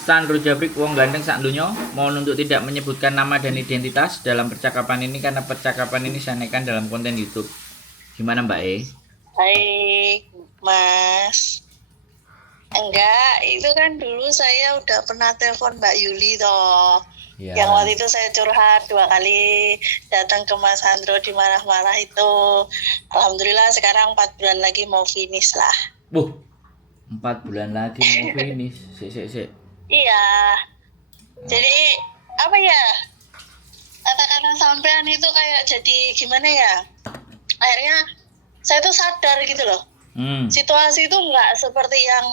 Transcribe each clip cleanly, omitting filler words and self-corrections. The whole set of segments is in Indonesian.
Sandro Jabrik wong ganteng sak donya, mohon untuk tidak menyebutkan nama dan identitas dalam percakapan ini karena percakapan ini saya naikkan dalam konten YouTube. Gimana Mbak E? Baik, Mas. Enggak, itu kan dulu saya udah pernah telepon Mbak Yuli toh. Ya. Yang waktu itu saya curhat 2 kali datang ke Mas Sandro dimarah-marah itu. Alhamdulillah sekarang 4 bulan lagi mau finish lah. 4 bulan lagi mau finish. Sik. Iya. Jadi apa ya? Kata-kata sampean itu kayak jadi gimana ya? Akhirnya saya tuh sadar gitu loh. Situasi itu nggak seperti yang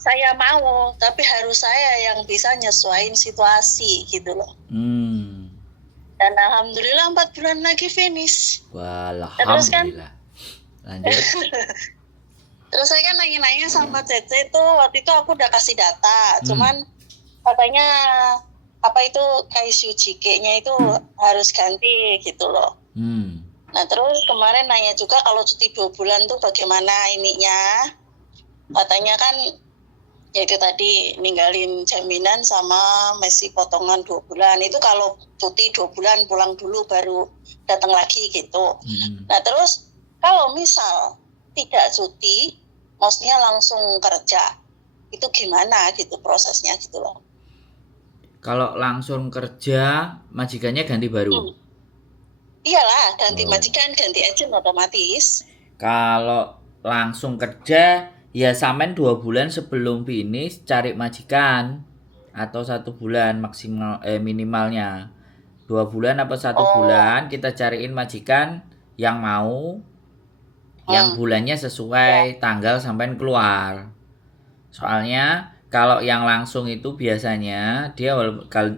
saya mau, tapi harus saya yang bisa nyesuaiin situasi gitu loh. Dan alhamdulillah 4 bulan lagi finish. Terus kan lanjut. Terus saya kan nanya-nanya sama Cece itu, waktu itu aku udah kasih data, cuman katanya apa itu KSUJK-nya itu harus ganti gitu loh. Nah terus kemarin nanya juga kalau cuti 2 bulan tuh bagaimana ininya. Katanya kan ya itu tadi ninggalin jaminan sama masih potongan 2 bulan. Itu kalau cuti 2 bulan pulang dulu baru datang lagi gitu. Nah terus kalau misal tidak cuti, maksudnya langsung kerja, itu gimana gitu prosesnya gitu loh. Kalau langsung kerja, majikannya ganti baru? Iyalah, ganti majikan, ganti agent otomatis. Kalau langsung kerja, ya sampean 2 bulan sebelum finish cari majikan. Atau 1 bulan maksimal minimalnya. 2 bulan apa 1 bulan kita cariin majikan yang mau, yang bulannya sesuai tanggal sampean keluar. Soalnya kalau yang langsung itu biasanya dia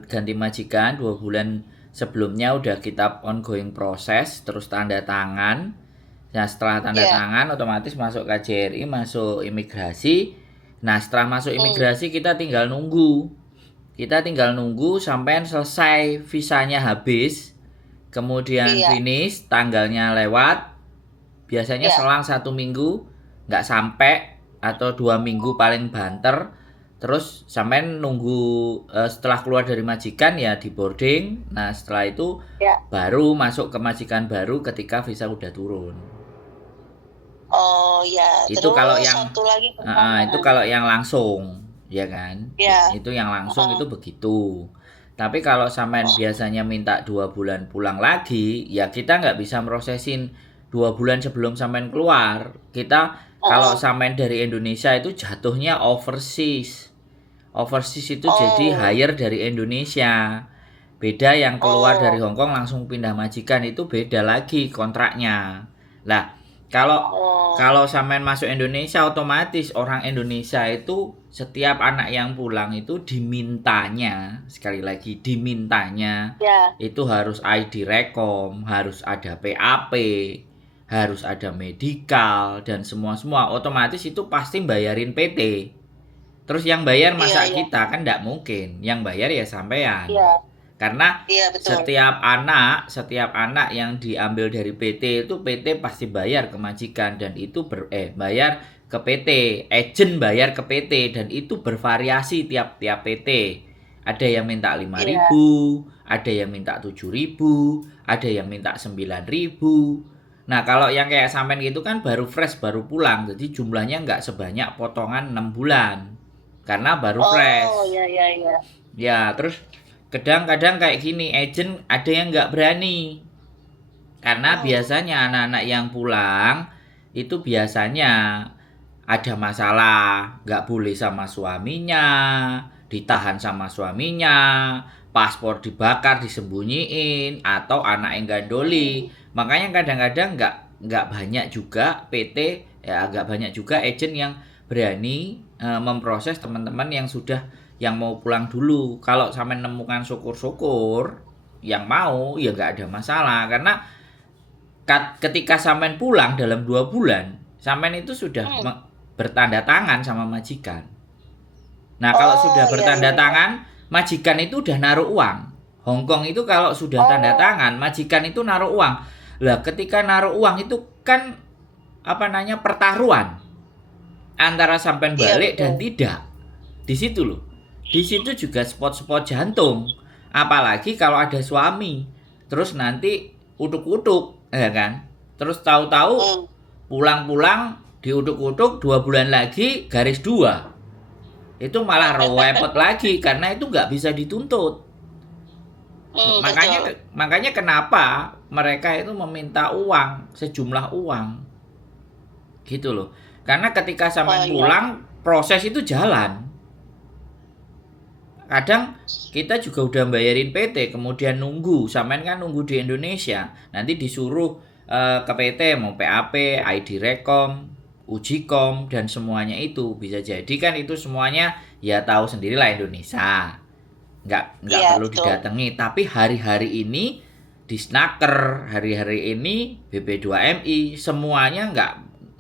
ganti majikan 2 bulan sebelumnya udah kita ongoing proses, terus tanda tangan. Nah setelah tanda tangan otomatis masuk KJRI, masuk imigrasi. Nah setelah masuk imigrasi kita tinggal nunggu. Kita tinggal nunggu sampai selesai visanya habis. Kemudian finish, tanggalnya lewat. Biasanya selang 1 minggu nggak sampai atau 2 minggu paling banter. Terus sampai nunggu setelah keluar dari majikan ya di boarding. Nah setelah itu baru masuk ke majikan baru ketika visa udah turun. Oh ya. Itu terus kalau yang satu lagi itu kalau yang langsung, ya kan? Itu yang langsung itu begitu. Tapi kalau sampean biasanya minta 2 bulan pulang lagi, ya kita nggak bisa prosesin 2 bulan sebelum sampean keluar. Kita kalau sampean dari Indonesia itu jatuhnya overseas. Overseas itu jadi hire dari Indonesia. Beda yang keluar dari Hong Kong langsung pindah majikan itu beda lagi kontraknya. Lah, kalau sampean masuk Indonesia otomatis orang Indonesia itu setiap anak yang pulang itu dimintanya, sekali lagi dimintanya itu harus ID Rekom, harus ada PAP, harus ada medical dan semua otomatis itu pasti bayarin PT. Terus yang bayar masa kita kan enggak mungkin. Yang bayar ya sampean. Karena setiap anak yang diambil dari PT itu PT pasti bayar ke majikan dan itu bayar ke PT, agent bayar ke PT dan itu bervariasi tiap PT. Ada yang minta 5.000, ada yang minta 7.000, ada yang minta 9.000. Nah, kalau yang kayak sampean gitu kan baru fresh, baru pulang. Jadi jumlahnya nggak sebanyak potongan 6 bulan. Karena baru fresh. Ya, terus kadang-kadang kayak gini, agent ada yang nggak berani. Karena biasanya anak-anak yang pulang itu biasanya ada masalah, nggak boleh sama suaminya, ditahan sama suaminya, paspor dibakar, disembunyiin, atau anak yang gandoli. Makanya kadang-kadang nggak banyak juga PT, ya nggak banyak juga agent yang berani memproses teman-teman yang mau pulang dulu. Kalau sampai nemukan syukur-syukur yang mau ya nggak ada masalah, karena ketika sampean pulang dalam 2 bulan sampean itu sudah bertanda tangan sama majikan. Nah kalau sudah bertanda tangan, majikan itu udah naruh uang. Hong Kong itu kalau sudah tanda tangan, majikan itu naruh uang. Lah ketika naruh uang itu kan pertaruhan antara sampean balik dan tidak. Di situ loh. Di situ juga spot-spot jantung. Apalagi kalau ada suami. Terus nanti utuk-utuk, ya kan? Terus tahu-tahu pulang-pulang diutuk-utuk 2 bulan lagi garis 2. Itu malah repot lagi karena itu nggak bisa dituntut. Makanya kenapa mereka itu meminta uang, sejumlah uang. Gitu loh. Karena ketika sampean pulang, proses itu jalan. Kadang kita juga udah bayarin PT, kemudian nunggu, sampean kan nunggu di Indonesia, nanti disuruh ke PT mau PAP, ID Rekom, uji kom dan semuanya itu bisa jadi kan itu semuanya ya tahu sendirilah Indonesia, nggak perlu didatangi. Tapi hari-hari ini di Snaker, hari-hari ini BP2MI semuanya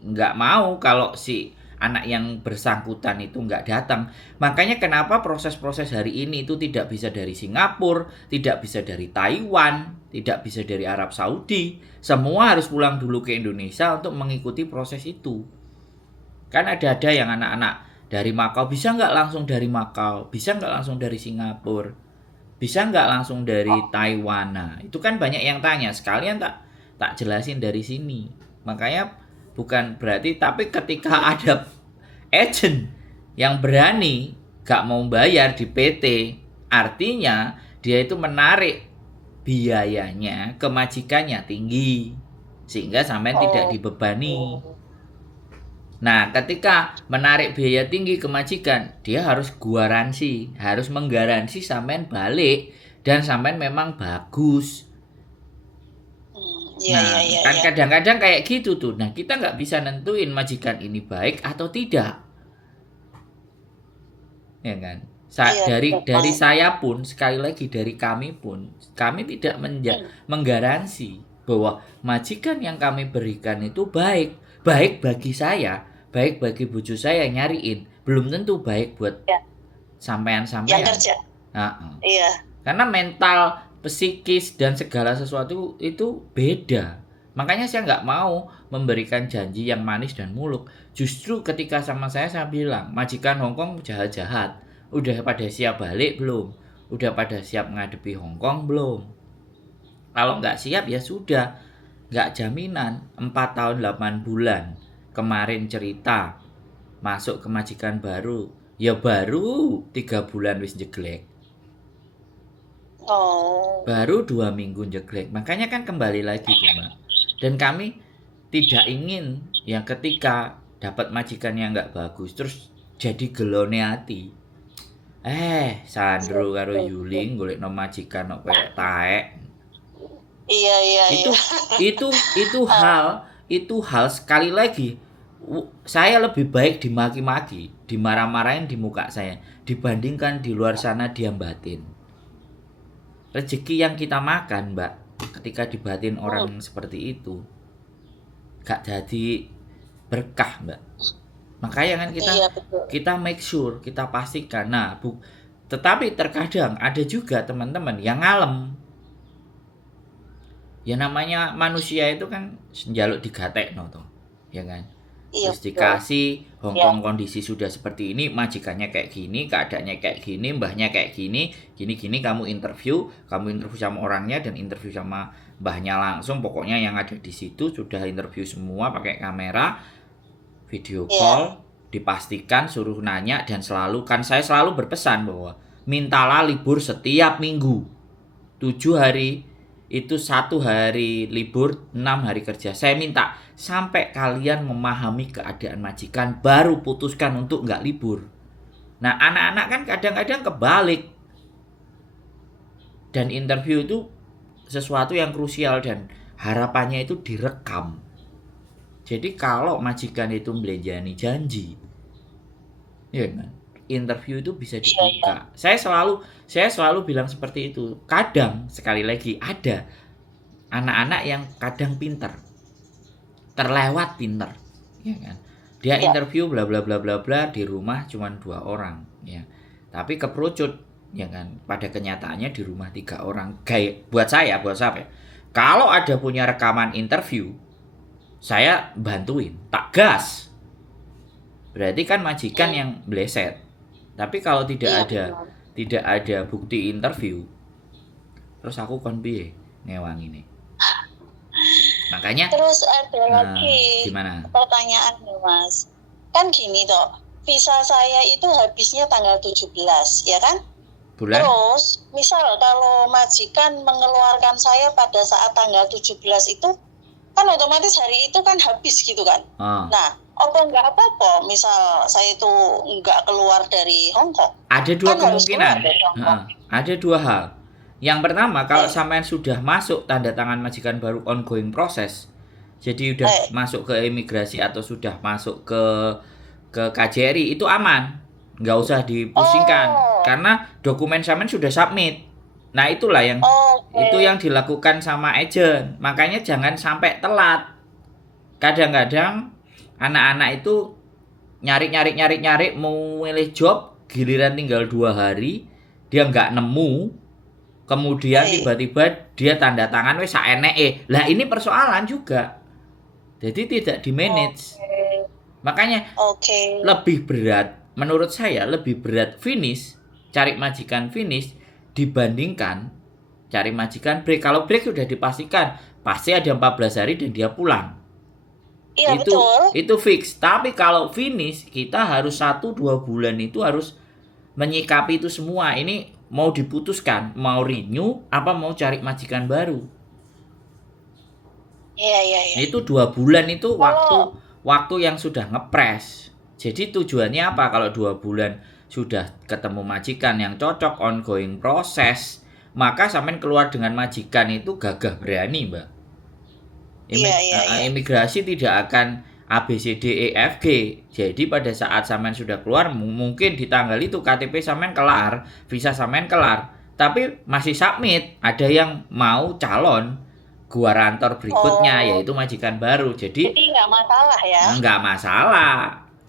nggak mau kalau si anak yang bersangkutan itu nggak datang. Makanya kenapa proses-proses hari ini itu tidak bisa dari Singapura, tidak bisa dari Taiwan, tidak bisa dari Arab Saudi. Semua harus pulang dulu ke Indonesia untuk mengikuti proses itu. Kan ada yang anak-anak dari Makau, bisa nggak langsung dari Makau, bisa nggak langsung dari Singapura, bisa nggak langsung dari Taiwan. Nah, itu kan banyak yang tanya, sekalian tak jelasin dari sini. Makanya bukan berarti, tapi ketika ada agent yang berani gak mau bayar di PT, artinya dia itu menarik biayanya ke majikannya tinggi sehingga sampean tidak dibebani. Nah, ketika menarik biaya tinggi ke majikan, dia harus garansi, harus menggaransi sampean balik dan sampean memang bagus. Kan kadang-kadang kayak gitu tuh. Nah, kita nggak bisa nentuin majikan ini baik atau tidak, ya kan? Dari saya pun, sekali lagi dari kami pun, kami tidak menggaransi bahwa majikan yang kami berikan itu baik bagi saya, baik bagi bojo saya yang nyariin, belum tentu baik buat sampean-sampean. Karena mental, psikis dan segala sesuatu itu beda. Makanya saya nggak mau memberikan janji yang manis dan muluk. Justru ketika sama saya bilang, majikan Hongkong jahat-jahat, udah pada siap balik belum? Udah pada siap ngadepi Hongkong belum? Kalau nggak siap ya sudah, nggak jaminan 4 tahun 8 bulan. Kemarin cerita masuk ke majikan baru, ya baru 3 bulan wis jeglek. Baru 2 minggu jeglek. Makanya kan kembali lagi tuh Mbak. Dan kami tidak ingin yang ketika dapat majikan yang nggak bagus terus jadi gelone hati. Sandro karo Yuli golekno majikan kok kayak taek. Itu hal sekali lagi. Saya lebih baik dimaki-maki, dimarah-marahin di muka saya dibandingkan di luar sana diam batin. Rezeki yang kita makan, Mbak, ketika dibatin orang seperti itu gak jadi berkah, Mbak. Makanya kan kita make sure, kita pastikan. Nah, tetapi terkadang ada juga teman-teman yang ngalem. Ya namanya manusia itu kan njaluk digatekno toh, ya kan? Terus dikasih Hongkong kondisi sudah seperti ini, majikannya kayak gini, keadaannya kayak gini, mbahnya kayak gini, gini kamu interview sama orangnya dan interview sama mbahnya langsung, pokoknya yang ada di situ sudah interview semua pakai kamera, video call, dipastikan suruh nanya dan saya selalu berpesan bahwa mintalah libur setiap minggu. 7 hari itu 1 hari libur, 6 hari kerja. Saya minta sampai kalian memahami keadaan majikan baru putuskan untuk nggak libur. Nah, anak-anak kan kadang-kadang kebalik. Dan interview itu sesuatu yang krusial dan harapannya itu direkam. Jadi kalau majikan itu melenjani janji, ya kan? Interview itu bisa dibuka. Saya selalu bilang seperti itu. Kadang sekali lagi ada anak-anak yang kadang pinter, terlewat pinter, ya kan? Dia interview bla bla bla bla bla, di rumah cuma 2 orang, ya. Tapi keperucut, ya kan? Pada kenyataannya di rumah 3 orang. Kayak buat saya. Kalau ada punya rekaman interview, saya bantuin, tak gas. Berarti kan majikan yang bleset. Tapi kalau Iya, tidak ada bukti interview, terus aku kon piye ngewangi nih. Makanya terus ada lagi gimana? pertanyaan nih Mas. Kan gini toh, visa saya itu habisnya tanggal 17, ya kan? Bulan? Terus, misal kalau majikan mengeluarkan saya pada saat tanggal 17 itu, kan otomatis hari itu kan habis gitu kan. Nah, apa nggak apa-apa, misal saya itu nggak keluar dari Hong Kong. Ada dua kan kemungkinan. Ada dua hal. Yang pertama, kalau sampean sudah masuk tanda tangan majikan baru ongoing proses, jadi udah masuk ke imigrasi atau sudah masuk ke KJRI, itu aman, nggak usah dipusingkan, karena dokumen sampean sudah submit. Nah itulah yang itu yang dilakukan sama agent. Makanya jangan sampai telat. Kadang-kadang anak-anak itu nyari mau milih job, giliran tinggal 2 hari dia nggak nemu, kemudian tiba-tiba dia tanda tangan wes saeneke. Lah ini persoalan juga. Jadi tidak di manage. Makanya lebih berat, menurut saya lebih berat finish, cari majikan finish dibandingkan cari majikan break. Kalau break sudah dipastikan pasti ada 14 hari dan dia pulang. Iya, betul. Itu fix. Tapi kalau finish kita harus 1-2 bulan itu harus menyikapi itu semua. Ini mau diputuskan, mau renew apa mau cari majikan baru. Iya. Itu 2 bulan itu waktu yang sudah ngepres. Jadi tujuannya apa? Kalau 2 bulan sudah ketemu majikan yang cocok, ongoing proses, maka sampean keluar dengan majikan itu gagah berani, Mbak. Imigrasi tidak akan ABCDEFG. Jadi pada saat sampean sudah keluar, mungkin di tanggal itu KTP sampean kelar, visa sampean kelar, tapi masih submit, ada yang mau calon guarantor berikutnya, yaitu majikan baru. Jadi nggak masalah ya? Nggak masalah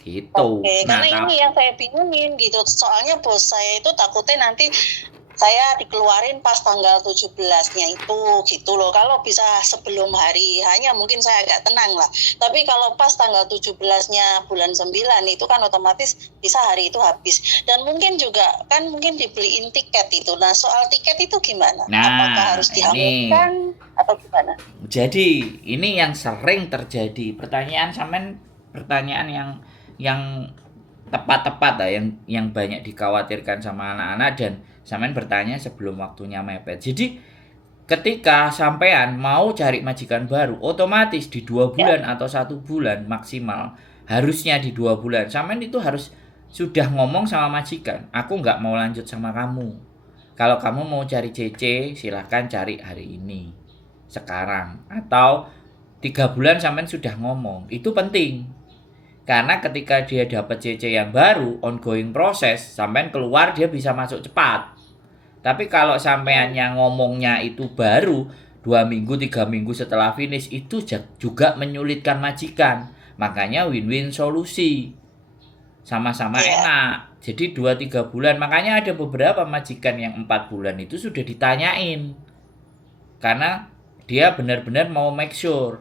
gitu. Karena ini yang saya bingungin gitu. Soalnya bos saya itu takutnya nanti saya dikeluarin pas tanggal 17-nya itu gitu loh. Kalau bisa sebelum hari hanya mungkin saya agak tenang lah. Tapi kalau pas tanggal 17-nya bulan 9 itu kan otomatis bisa hari itu habis. Dan mungkin juga kan mungkin dibeliin tiket itu. Nah soal tiket itu gimana? Apakah harus dihapuskan atau gimana? Jadi ini yang sering terjadi. Pertanyaan yang tepat-tepat lah, yang banyak dikhawatirkan sama anak-anak dan sampean bertanya sebelum waktunya mepet. Jadi ketika sampean mau cari majikan baru, otomatis di 2 bulan atau 1 bulan maksimal, harusnya di 2 bulan sampean itu harus sudah ngomong sama majikan, aku nggak mau lanjut sama kamu. Kalau kamu mau cari CC, silahkan cari hari ini, sekarang, atau 3 bulan sampean sudah ngomong. Itu penting. Karena ketika dia dapat CC yang baru, ongoing proses, sampean keluar dia bisa masuk cepat. Tapi kalau sampeannya ngomongnya itu baru 2 minggu, 3 minggu setelah finish, itu juga menyulitkan majikan. Makanya win-win solusi. Sama-sama enak. Jadi 2-3 bulan. Makanya ada beberapa majikan yang 4 bulan itu sudah ditanyain. Karena dia benar-benar mau make sure.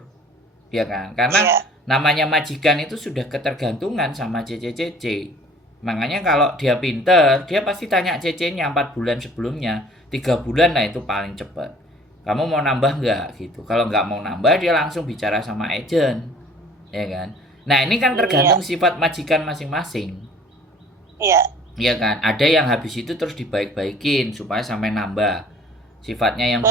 Ya kan? Karena namanya majikan itu sudah ketergantungan sama CC. Makanya kalau dia pinter, dia pasti tanya CC-nya 4 bulan sebelumnya. 3 bulan lah itu paling cepat. Kamu mau nambah nggak gitu? Kalau nggak mau nambah, dia langsung bicara sama agent. Ya kan? Nah ini kan tergantung sifat majikan masing-masing. Iya kan? Ada yang habis itu terus dibaik-baikin supaya sampai nambah. Sifatnya yang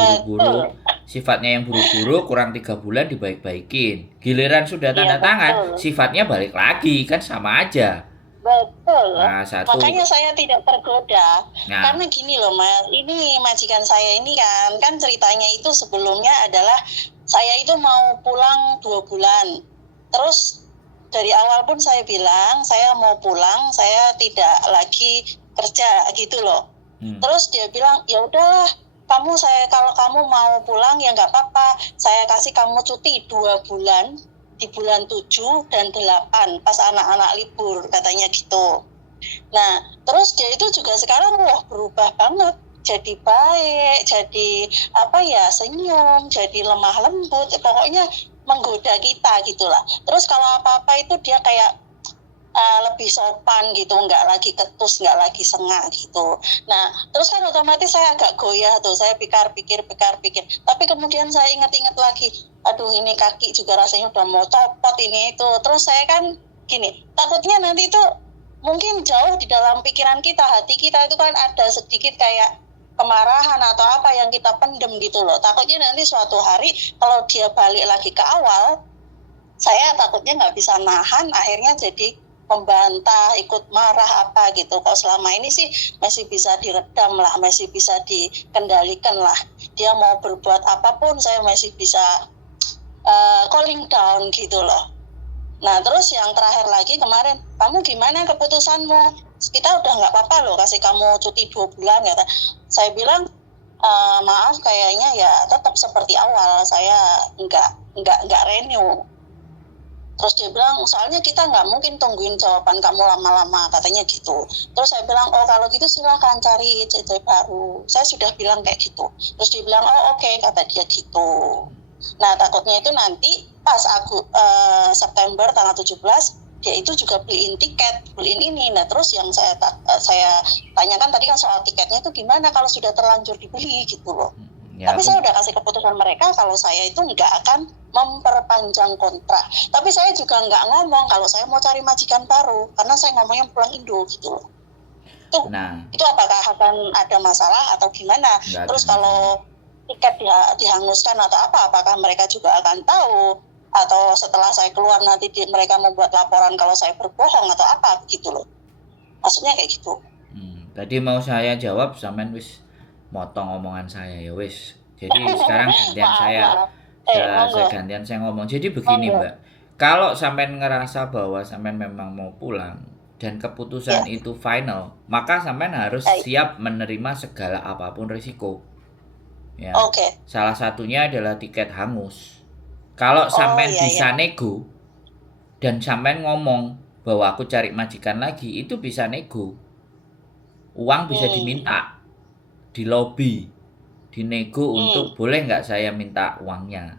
buru-buru kurang 3 bulan dibaik-baikin. Giliran sudah tanda tangan, sifatnya balik lagi, kan sama aja. Betul. Makanya saya tidak tergoda. Karena gini loh Mas, ini majikan saya ini kan ceritanya itu sebelumnya adalah saya itu mau pulang 2 bulan. Terus dari awal pun saya bilang saya mau pulang, saya tidak lagi kerja gitu loh. Terus dia bilang ya udahlah, kalau kamu mau pulang ya nggak apa-apa, saya kasih kamu cuti 2 bulan di bulan 7 dan 8 pas anak-anak libur, katanya gitu. Nah terus dia itu juga sekarang berubah banget, jadi baik, jadi senyum, jadi lemah lembut, pokoknya menggoda kita gitulah. Terus kalau apa-apa itu dia kayak lebih sopan gitu, nggak lagi ketus, nggak lagi sengak gitu. Nah, terus kan otomatis saya agak goyah tuh, saya pikir-pikir. Tapi kemudian saya ingat-ingat lagi, aduh ini kaki juga rasanya udah mau copot ini itu. Terus saya kan gini, takutnya nanti itu mungkin jauh di dalam pikiran kita, hati kita itu kan ada sedikit kayak kemarahan atau apa yang kita pendem gitu loh. Takutnya nanti suatu hari kalau dia balik lagi ke awal, saya takutnya nggak bisa nahan, akhirnya jadi membantah, ikut marah apa gitu. Kalau selama ini sih masih bisa diredam lah, masih bisa dikendalikan lah. Dia mau berbuat apapun saya masih bisa calling down gitu loh. Nah terus yang terakhir lagi kemarin, kamu gimana keputusanmu? Kita udah nggak apa-apa loh kasih kamu cuti 2 bulan kata. Saya bilang maaf kayaknya ya tetap seperti awal, saya nggak renew. Terus dia bilang, soalnya kita nggak mungkin tungguin jawaban kamu lama-lama, katanya gitu. Terus saya bilang, oh kalau gitu silahkan cari CC baru. Saya sudah bilang kayak gitu. Terus dia bilang, oh oke, kata dia gitu. Nah takutnya itu nanti pas aku September tanggal 17, dia itu juga beliin tiket, beliin ini. Nah terus yang saya tanyakan tadi kan soal tiketnya itu gimana kalau sudah terlanjur dibeli gitu loh. Ya, tapi saya udah kasih keputusan mereka kalau saya itu nggak akan memperpanjang kontrak. Tapi saya juga nggak ngomong kalau saya mau cari majikan baru, karena saya ngomongnya pulang Indo gitu loh. Itu apakah akan ada masalah atau gimana? Terus kalau tiket dihanguskan atau apa, apakah mereka juga akan tahu? Atau setelah saya keluar nanti mereka membuat laporan kalau saya berbohong atau apa gitu loh. Maksudnya kayak gitu. Tadi mau saya jawab, sampean wis motong omongan saya ya wis. Jadi sekarang gantian saya gantian saya ngomong. Jadi begini Mbak, kalau sampean ngerasa bahwa sampean memang mau pulang dan keputusan itu final, maka sampean harus siap menerima segala apapun risiko. Ya. Salah satunya adalah tiket hangus. Kalau sampean bisa nego dan sampean ngomong bahwa aku cari majikan lagi, itu bisa nego. Uang bisa diminta di lobi, dinego untuk boleh nggak saya minta uangnya.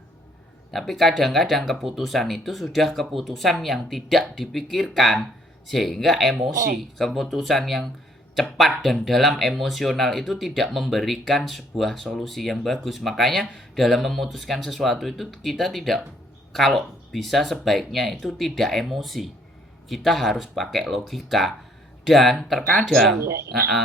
Tapi kadang-kadang keputusan itu sudah keputusan yang tidak dipikirkan sehingga emosi, keputusan yang cepat dan dalam emosional itu tidak memberikan sebuah solusi yang bagus. Makanya dalam memutuskan sesuatu itu kita tidak, kalau bisa sebaiknya itu tidak emosi. Kita harus pakai logika. Dan terkadang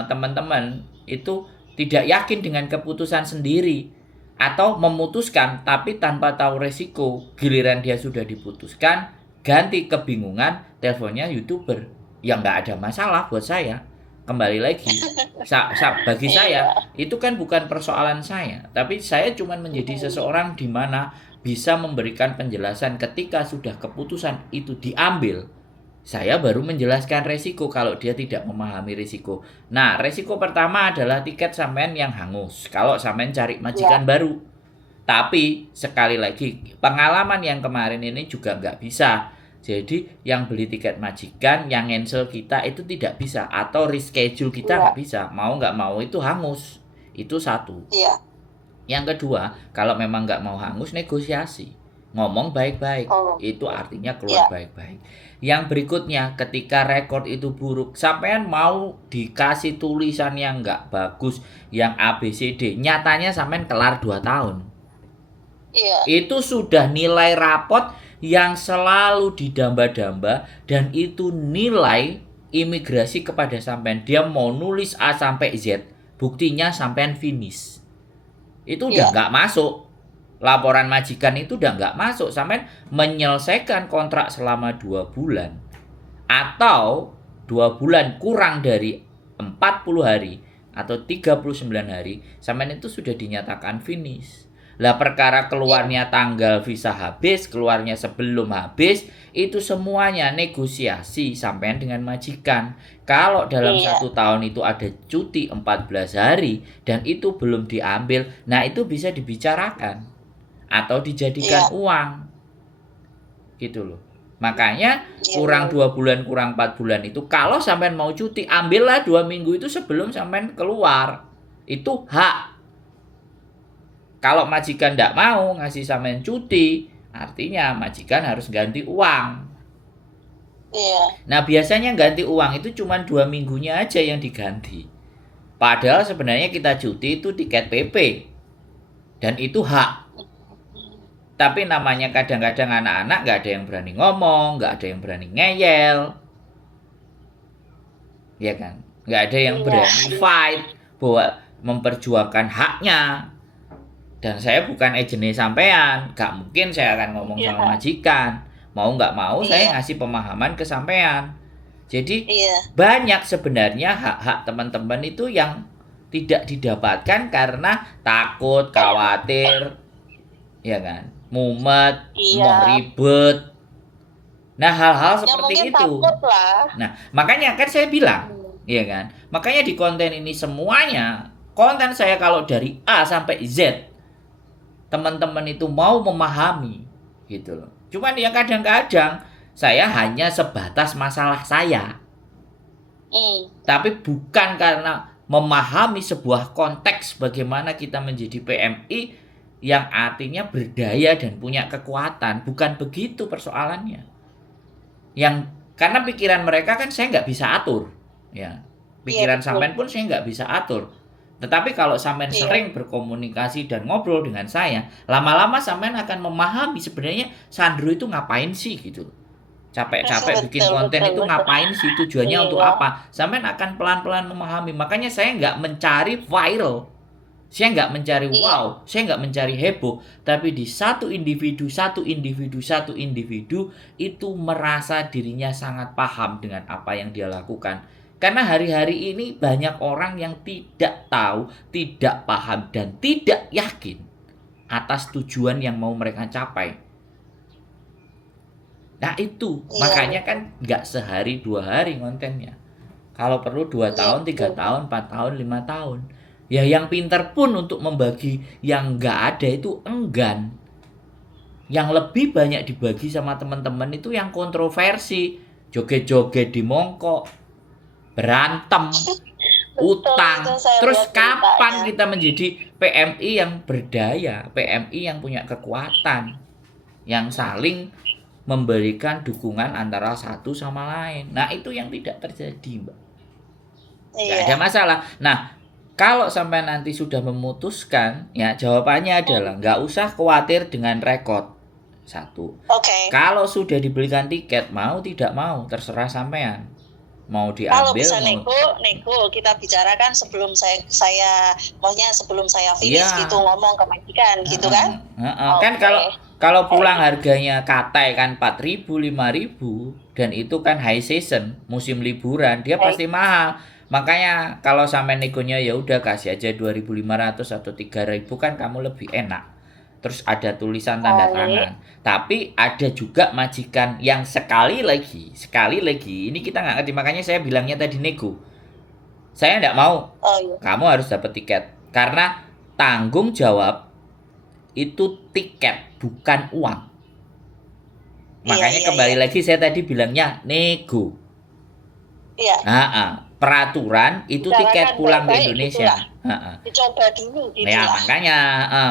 teman-teman itu tidak yakin dengan keputusan sendiri atau memutuskan tapi tanpa tahu resiko. Giliran dia sudah diputuskan, ganti kebingungan, teleponnya YouTuber. Ya nggak ada masalah buat saya. Kembali lagi, bagi saya itu kan bukan persoalan saya, tapi saya cuma menjadi seseorang di mana bisa memberikan penjelasan ketika sudah keputusan itu diambil. Saya baru menjelaskan resiko kalau dia tidak memahami resiko. Nah, resiko pertama adalah tiket sampean yang hangus kalau sampean cari majikan baru. Tapi sekali lagi, pengalaman yang kemarin ini juga nggak bisa. Jadi yang beli tiket majikan, yang cancel kita itu tidak bisa. Atau reschedule kita nggak bisa. Mau nggak mau itu hangus. Itu satu. Yang kedua, kalau memang nggak mau hangus, negosiasi. Ngomong baik-baik. Itu artinya keluar baik-baik. Yang berikutnya, ketika rekor itu buruk, sampean mau dikasih tulisan yang nggak bagus, yang ABCD, nyatanya sampean kelar 2 tahun. Itu sudah nilai rapot yang selalu didamba-damba, dan itu nilai imigrasi kepada sampean. Dia mau nulis A sampai Z, buktinya sampean finish. Itu udah nggak masuk. Laporan majikan itu udah nggak masuk. Sampean menyelesaikan kontrak selama 2 bulan atau 2 bulan kurang dari 40 hari atau 39 hari, sampean itu sudah dinyatakan finish. Lah perkara keluarnya tanggal visa habis, keluarnya sebelum habis, itu semuanya negosiasi sampean dengan majikan. Kalau dalam 1 tahun itu ada cuti 14 hari dan itu belum diambil, nah itu bisa dibicarakan atau dijadikan uang gitu loh. Makanya kurang 2 bulan, kurang 4 bulan itu kalau sampean mau cuti, ambillah 2 minggu itu sebelum sampean keluar. Itu hak. Kalau majikan tidak mau ngasih sampean cuti, artinya majikan harus ganti uang. Iya. Nah biasanya ganti uang itu cuma 2 minggunya aja yang diganti. Padahal sebenarnya kita cuti itu tiket PP dan itu hak. Tapi namanya kadang-kadang anak-anak nggak ada yang berani ngomong, nggak ada yang berani ngeyel, ya kan? Nggak ada yang berani fight bahwa memperjuangkan haknya. Dan saya bukan agennya sampean, nggak mungkin saya akan ngomong sama majikan. Mau nggak mau saya ngasih pemahaman ke sampean. Jadi banyak sebenarnya hak-hak teman-teman itu yang tidak didapatkan karena takut, khawatir, ya kan? Mumet, mau ribet. Nah, hal-hal seperti itu. Nah, makanya kan saya bilang, ya kan? Makanya di konten ini semuanya, konten saya kalau dari A sampai Z, teman-teman itu mau memahami, gitu loh. Cuman yang kadang-kadang saya hanya sebatas masalah saya. Tapi bukan karena memahami sebuah konteks bagaimana kita menjadi PMI yang artinya berdaya dan punya kekuatan. Bukan begitu persoalannya. Karena pikiran mereka kan saya nggak bisa atur. Ya. Pikiran sampean pun saya nggak bisa atur. Tetapi kalau sampean sering berkomunikasi dan ngobrol dengan saya, lama-lama sampean akan memahami sebenarnya Sandro itu ngapain sih gitu. Capek-capek bikin konten itu ngapain sih, tujuannya untuk apa. Sampean akan pelan-pelan memahami. Makanya saya nggak mencari viral. Saya nggak mencari wow, saya nggak mencari heboh. Tapi di satu individu itu merasa dirinya sangat paham dengan apa yang dia lakukan. Karena hari-hari ini banyak orang yang tidak tahu, tidak paham, dan tidak yakin atas tujuan yang mau mereka capai. Nah itu, makanya kan nggak sehari 2 hari kontennya. Kalau perlu 2 tahun, 3 tahun, 4 tahun, 5 tahun. Ya yang pintar pun untuk membagi yang nggak ada itu enggan. Yang lebih banyak dibagi sama teman-teman itu yang kontroversi. Joget-joget di mongkok, berantem, utang. Terus kapan kita menjadi PMI yang berdaya, PMI yang punya kekuatan, yang saling memberikan dukungan antara satu sama lain. Nah itu yang tidak terjadi, Mbak. Nggak ada masalah. Nah kalau sampai nanti sudah memutuskan, ya jawabannya adalah nggak usah khawatir dengan rekod. 1. Kalau sudah dibelikan tiket, mau tidak mau terserah sampean. Mau diambil, kalau bisa nego kita bicarakan sebelum saya maksudnya sebelum saya finish gitu, ngomong ke majikan gitu kan. Kan kalau pulang harganya katai kan 4.000, 5.000 dan itu kan high season, musim liburan, dia pasti mahal. Makanya kalau sampai negonya ya udah kasih aja 2.500 atau 3.000 kan kamu lebih enak. Terus ada tulisan tanda tangan. Tapi ada juga majikan yang sekali lagi ini kita nggak ngerti, makanya saya bilangnya tadi nego. Saya nggak mau. Kamu harus dapat tiket karena tanggung jawab itu tiket bukan uang. Makanya kembali lagi saya tadi bilangnya nego. Peraturan itu tiket pulang ke Indonesia. Dicoba dulu gitu. Ya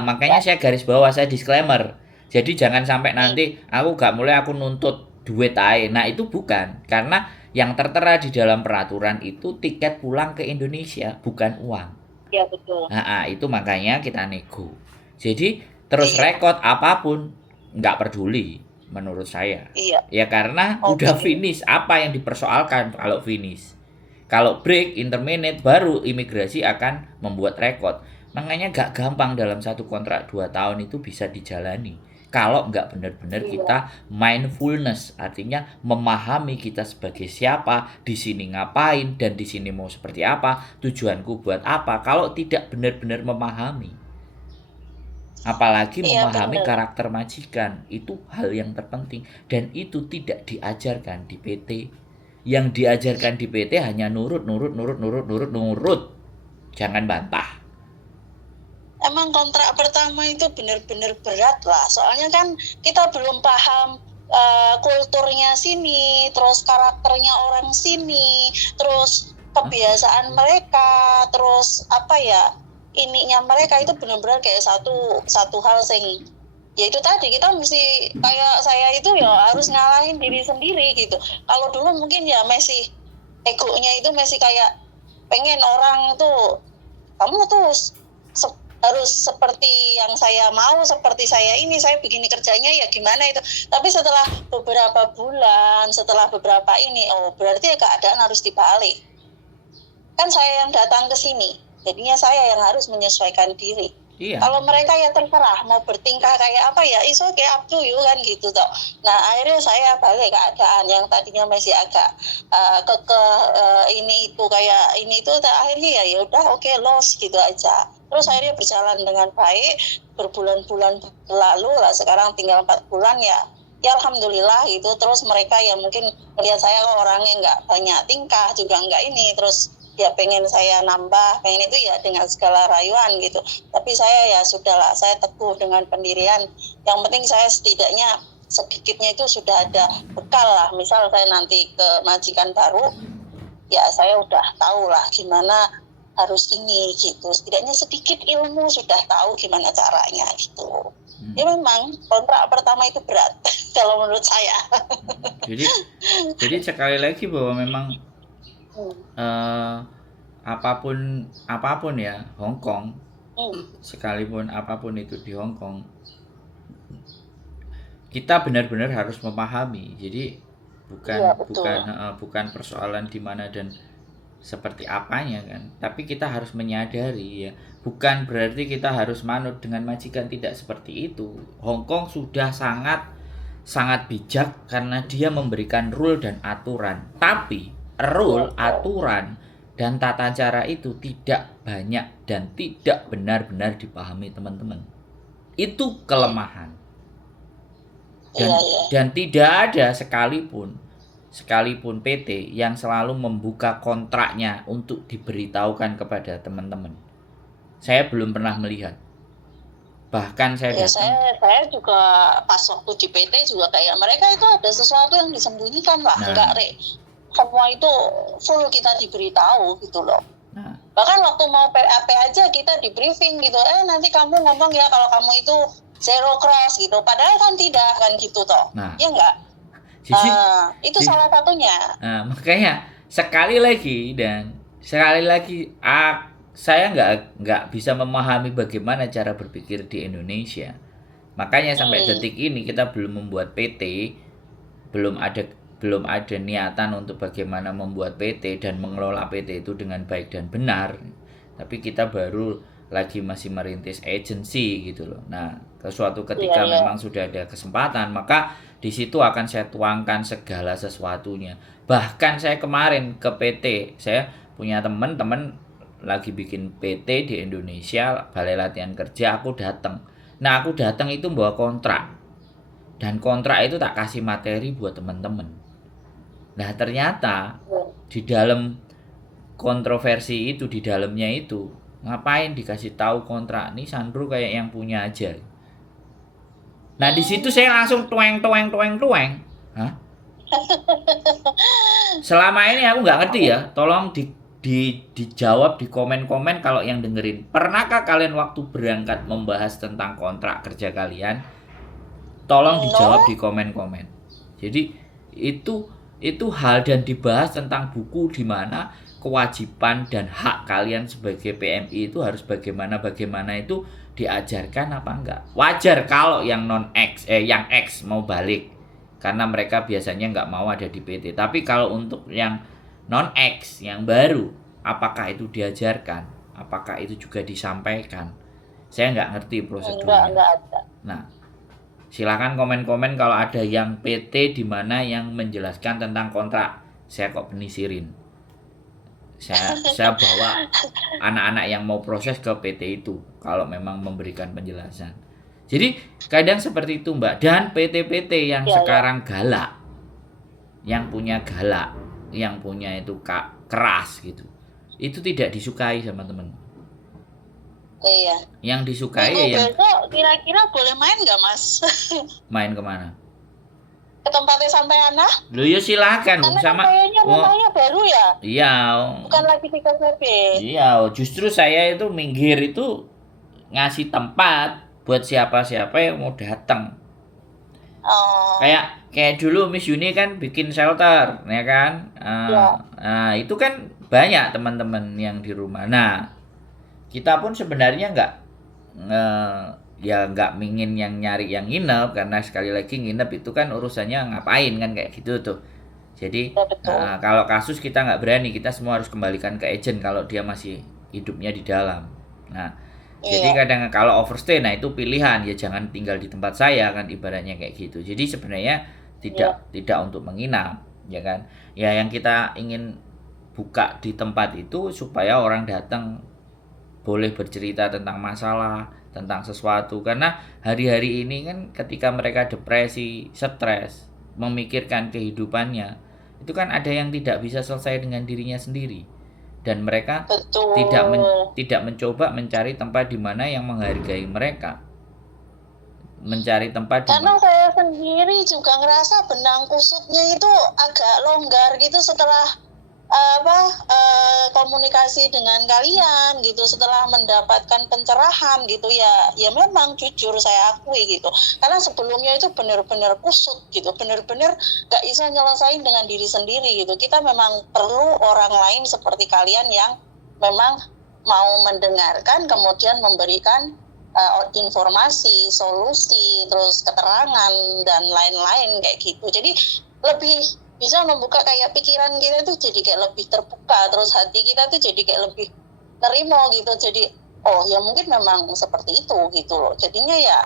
makanya saya garis bawah, saya disclaimer. Jadi jangan sampai nanti aku gak mulai aku nuntut duit aja. Nah itu bukan, karena yang tertera di dalam peraturan itu tiket pulang ke Indonesia, bukan uang. Iya betul. Itu makanya kita nego. Jadi terus rekod apapun nggak peduli menurut saya. Ya karena udah finish, apa yang dipersoalkan kalau finish. Kalau break, interminate, baru imigrasi akan membuat rekod. Makanya gak gampang dalam satu kontrak 2 tahun itu bisa dijalani. Kalau nggak benar-benar kita mindfulness, artinya memahami kita sebagai siapa, di sini ngapain, dan di sini mau seperti apa, tujuanku buat apa. Kalau tidak benar-benar memahami, apalagi memahami karakter majikan, itu hal yang terpenting. Dan itu tidak diajarkan di PT. Yang diajarkan di PT hanya nurut. Jangan bantah. Emang kontrak pertama itu benar-benar berat lah. Soalnya kan kita belum paham kulturnya sini, terus karakternya orang sini, terus kebiasaan mereka, terus ininya mereka itu benar-benar kayak satu hal ya itu tadi kita mesti kayak saya itu ya harus ngalahin diri sendiri gitu. Kalau dulu mungkin ya masih egonya itu masih kayak pengen orang tuh kamu tuh harus seperti yang saya mau, seperti saya ini, saya begini kerjanya ya gimana itu. Tapi setelah beberapa bulan, setelah beberapa ini, oh berarti ya keadaan harus dibalik. Kan saya yang datang ke sini, jadinya saya yang harus menyesuaikan diri. Iya. Kalau mereka ya terserah mau bertingkah kayak apa ya, it's okay, up to you kan gitu toh. Nah akhirnya saya balik keadaan yang tadinya masih agak ini itu kayak ini itu, akhirnya ya udah oke, loss gitu aja. Terus akhirnya berjalan dengan baik, berbulan-bulan lalu lah, sekarang tinggal 4 bulan ya alhamdulillah gitu. Terus mereka ya mungkin melihat saya kok orangnya nggak banyak tingkah juga nggak ini, terus ya pengen saya nambah, pengen itu ya dengan segala rayuan gitu. Tapi saya ya sudahlah, saya teguh dengan pendirian. Yang penting saya setidaknya sedikitnya itu sudah ada bekal lah. Misal saya nanti ke majikan baru, ya saya udah tahu lah gimana harus ini gitu. Setidaknya sedikit ilmu sudah tahu gimana caranya gitu. Ya memang kontrak pertama itu berat kalau menurut saya. Jadi sekali lagi bahwa memang apapun ya Hong Kong, sekalipun apapun itu di Hong Kong, kita benar-benar harus memahami. Jadi bukan persoalan di mana dan seperti apanya kan, tapi kita harus menyadari ya, bukan berarti kita harus manut dengan majikan, tidak seperti itu. Hong Kong sudah sangat bijak karena dia memberikan rule dan aturan, tapi rule, aturan, dan tata cara itu tidak banyak dan tidak benar-benar dipahami teman-teman. Itu kelemahan. Dan tidak ada sekalipun PT yang selalu membuka kontraknya untuk diberitahukan kepada teman-teman. Saya belum pernah melihat. Bahkan saya juga pas waktu di PT juga kayak mereka itu ada sesuatu yang disembunyikan lah. Enggak, semua itu full kita diberitahu gitu loh. Bahkan waktu mau PAP aja kita di briefing gitu, nanti kamu ngomong ya kalau kamu itu zero cross gitu, padahal kan tidak kan gitu toh. Ya enggak? Itu salah satunya. Makanya sekali lagi saya nggak bisa memahami bagaimana cara berpikir di Indonesia. Makanya sampai detik ini kita belum membuat PT, belum ada niatan untuk bagaimana membuat PT dan mengelola PT itu dengan baik dan benar. Tapi kita baru lagi masih merintis agency gitu loh. Nah, suatu ketika memang sudah ada kesempatan, maka di situ akan saya tuangkan segala sesuatunya. Bahkan saya kemarin ke PT, saya punya teman-teman lagi bikin PT di Indonesia, Balai Latihan Kerja, aku datang. Nah, aku datang itu bawa kontrak. Dan kontrak itu tak kasih materi buat teman-teman. Nah, ternyata di dalam kontroversi itu, di dalamnya itu, ngapain dikasih tahu kontrak? Nih Sandro kayak yang punya aja. Nah, di situ saya langsung tueng. Hah? Selama ini aku nggak ngerti ya. Tolong dijawab di komen-komen kalau yang dengerin. Pernahkah kalian waktu berangkat membahas tentang kontrak kerja kalian? Tolong dijawab di komen-komen. Jadi itu hal dan dibahas tentang buku di mana kewajiban dan hak kalian sebagai PMI itu harus bagaimana itu diajarkan apa enggak. Wajar kalau yang yang X mau balik karena mereka biasanya enggak mau ada di PT. Tapi kalau untuk yang non X yang baru, apakah itu diajarkan? Apakah itu juga disampaikan? Saya enggak ngerti prosedurnya. Nah, silakan komen-komen kalau ada yang PT di mana yang menjelaskan tentang kontrak. Saya kok penisirin. Saya bawa anak-anak yang mau proses ke PT itu kalau memang memberikan penjelasan. Jadi kadang seperti itu Mbak. Dan PT-PT yang sekarang galak, yang punya itu keras gitu, itu tidak disukai sama teman. Iya. Yang disukai kira-kira boleh main nggak Mas? Main kemana? Ke tempatnya sampai anak? Lu ya silakan. Karena sama kayaknya rumahnya baru ya? Iya. Bukan lagi di KTP. Iya, justru saya itu minggir itu ngasih tempat buat siapa-siapa yang mau datang. Kayak dulu Miss Yuni kan bikin shelter, ya kan? Nah, itu kan banyak teman-teman yang di rumah. Nah, kita pun sebenarnya nggak ingin yang nyari yang nginep, karena sekali lagi nginep itu kan urusannya ngapain kan kayak gitu tuh. Jadi kalau kasus kita nggak berani, kita semua harus kembalikan ke agent kalau dia masih hidupnya di dalam. Nah, jadi kadang kalau overstay, nah itu pilihan, ya jangan tinggal di tempat saya kan, ibaratnya kayak gitu. Jadi sebenarnya tidak untuk menginap, ya kan? Ya yang kita ingin buka di tempat itu supaya orang datang boleh bercerita tentang masalah, tentang sesuatu. Karena hari-hari ini kan ketika mereka depresi, stres, memikirkan kehidupannya, itu kan ada yang tidak bisa selesai dengan dirinya sendiri. Dan mereka tidak mencoba mencari tempat di mana yang menghargai mereka, mencari tempat karena saya sendiri juga ngerasa benang kusutnya itu agak longgar gitu setelah komunikasi dengan kalian gitu, setelah mendapatkan pencerahan gitu ya memang jujur saya akui gitu, karena sebelumnya itu benar-benar kusut gitu, benar-benar gak bisa nyelesain dengan diri sendiri gitu. Kita memang perlu orang lain seperti kalian yang memang mau mendengarkan, kemudian memberikan informasi, solusi, terus keterangan dan lain-lain kayak gitu. Jadi lebih bisa membuka kayak pikiran kita tuh jadi kayak lebih terbuka, terus hati kita tuh jadi kayak lebih nerimo gitu. Jadi oh ya mungkin memang seperti itu gitu loh. Jadinya ya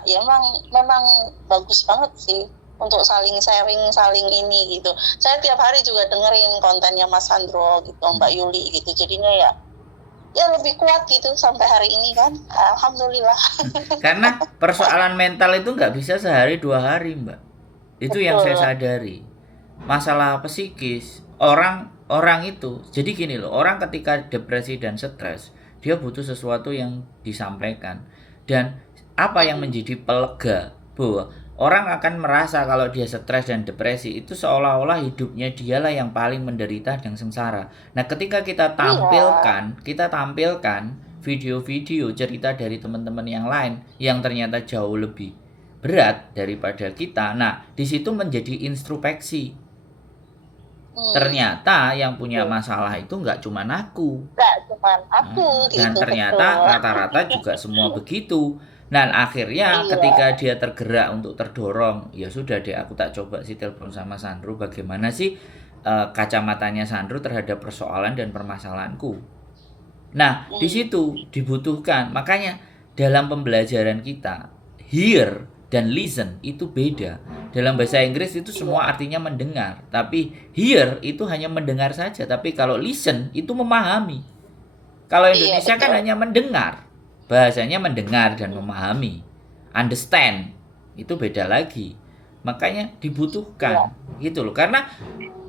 memang bagus banget sih untuk saling sharing, saling ini gitu. Saya tiap hari juga dengerin kontennya Mas Sandro gitu, Mbak Yuli gitu. Jadinya ya lebih kuat gitu sampai hari ini kan, alhamdulillah. Karena persoalan mental itu nggak bisa sehari 2 hari, Mbak. Itu yang saya sadari. Masalah psikis orang itu, jadi gini loh, orang ketika depresi dan stres, dia butuh sesuatu yang disampaikan. Dan apa yang menjadi pelega bahwa orang akan merasa kalau dia stres dan depresi itu seolah-olah hidupnya dialah yang paling menderita dan sengsara. Nah, ketika kita tampilkan video-video cerita dari teman-teman yang lain yang ternyata jauh lebih berat daripada kita, nah di situ menjadi introspeksi. Ternyata yang punya masalah itu nggak cuma aku. Dan ternyata rata-rata juga semua begitu. Dan akhirnya ketika dia tergerak untuk terdorong, ya sudah deh, aku tak coba sih telepon sama Sandro, bagaimana sih kacamatanya Sandro terhadap persoalan dan permasalahanku. Nah, di situ dibutuhkan. Makanya dalam pembelajaran kita, hear dan listen itu beda. Dalam bahasa Inggris itu semua artinya mendengar, tapi hear itu hanya mendengar saja, tapi kalau listen itu memahami. Kalau Indonesia kan hanya mendengar, bahasanya mendengar dan memahami. Understand itu beda lagi. Makanya dibutuhkan gitu loh, karena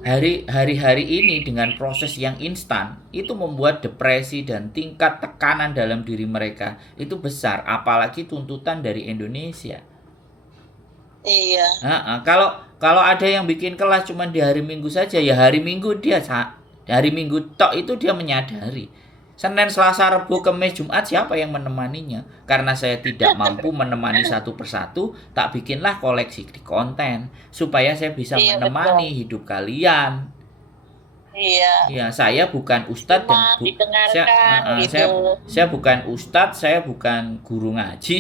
hari-hari ini dengan proses yang instan itu membuat depresi dan tingkat tekanan dalam diri mereka itu besar, apalagi tuntutan dari Indonesia. Iya. Kalau ada yang bikin kelas cuma di hari Minggu saja, ya hari Minggu tok itu dia menyadari. Senin, Selasa, Rabu, Kamis, Jumat siapa yang menemaninya? Karena saya tidak mampu menemani satu persatu, tak bikinlah koleksi di konten supaya saya bisa menemani hidup kalian. Iya, saya bukan ustadz dan saya bukan ustadz, saya bukan guru ngaji,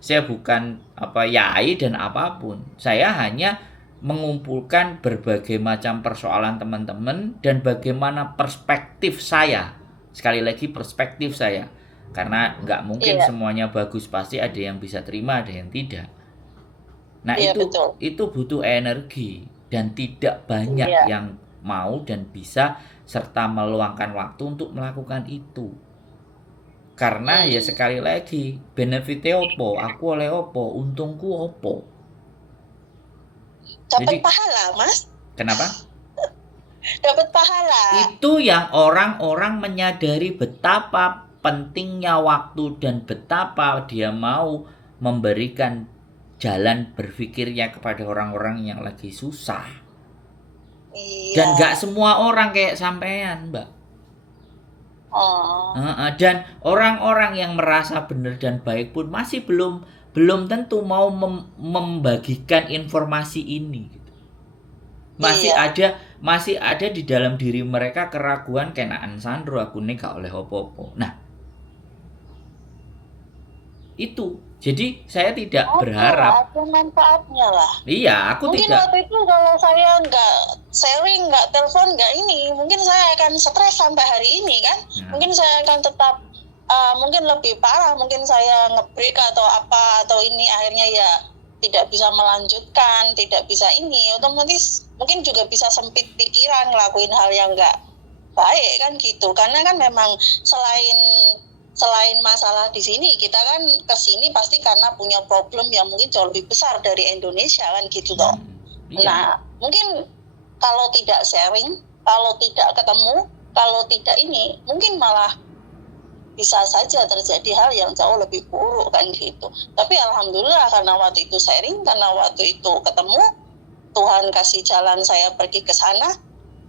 saya bukan yai dan apapun. Saya hanya mengumpulkan berbagai macam persoalan teman-teman dan bagaimana perspektif saya. Sekali lagi perspektif saya. Karena nggak mungkin semuanya bagus, pasti ada yang bisa terima, ada yang tidak. Nah, itu butuh energi dan tidak banyak yang mau dan bisa serta meluangkan waktu untuk melakukan itu. Karena ya sekali lagi, benefitnya opo, aku oleh opo, untungku opo. Dapat pahala, Mas. Kenapa? Dapat pahala. Itu yang orang-orang menyadari betapa pentingnya waktu dan betapa dia mau memberikan jalan berpikirnya kepada orang-orang yang lagi susah. Dan gak semua orang kayak sampean, Mbak. Dan orang-orang yang merasa benar dan baik pun masih belum tentu mau membagikan informasi ini gitu. Masih ada di dalam diri mereka keraguan kenaan Sandro aku nih gak oleh opo-opo. Nah, itu jadi saya tidak berharap ada manfaatnya lah. Iya, aku mungkin tidak. Waktu itu kalau saya nggak sharing, nggak telepon, nggak ini, mungkin saya akan stres sampai hari ini kan. Mungkin saya akan tetap mungkin lebih parah, mungkin saya nge-break atau apa atau ini akhirnya ya tidak bisa melanjutkan, tidak bisa ini, otomatis mungkin juga bisa sempit pikiran ngelakuin hal yang nggak baik kan gitu. Karena kan memang selain masalah di sini, kita kan ke sini pasti karena punya problem yang mungkin jauh lebih besar dari Indonesia kan gitu toh. Nah, mungkin kalau tidak sharing, kalau tidak ketemu, kalau tidak ini, mungkin malah bisa saja terjadi hal yang jauh lebih buruk kan gitu. Tapi alhamdulillah karena waktu itu sharing, karena waktu itu ketemu, Tuhan kasih jalan saya pergi ke sana,